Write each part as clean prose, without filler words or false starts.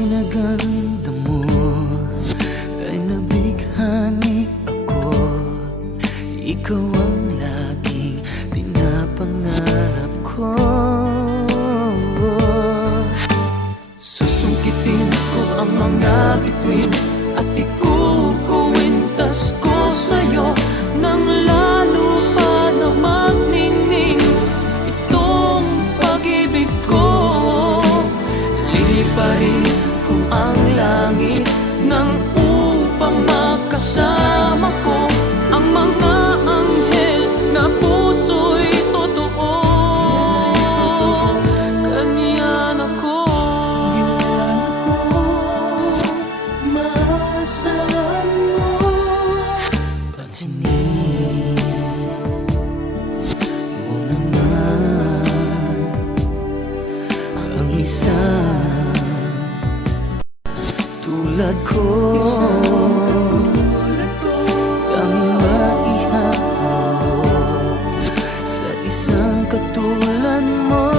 pinaganda mo ay nabighani ako. Ikaw ang laging pinapangarap ko. Susungkitin ko ang mga bituin at ikukuwintas ko sa'yo nang lalo pa na magningning itong pag-ibig ko. Liliparin ko ang langit nang upang makasama ko ang mga anghel na puso'y totoo. Ganyan ako, masahan mo. Pansinin mo naman ang isa tulad ko, ang maihahandog sa isang katulad mo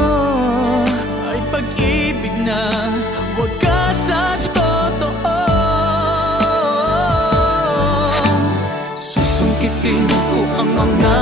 ay pag-ibig na wagas at totoo. Susungkitin ko ang mga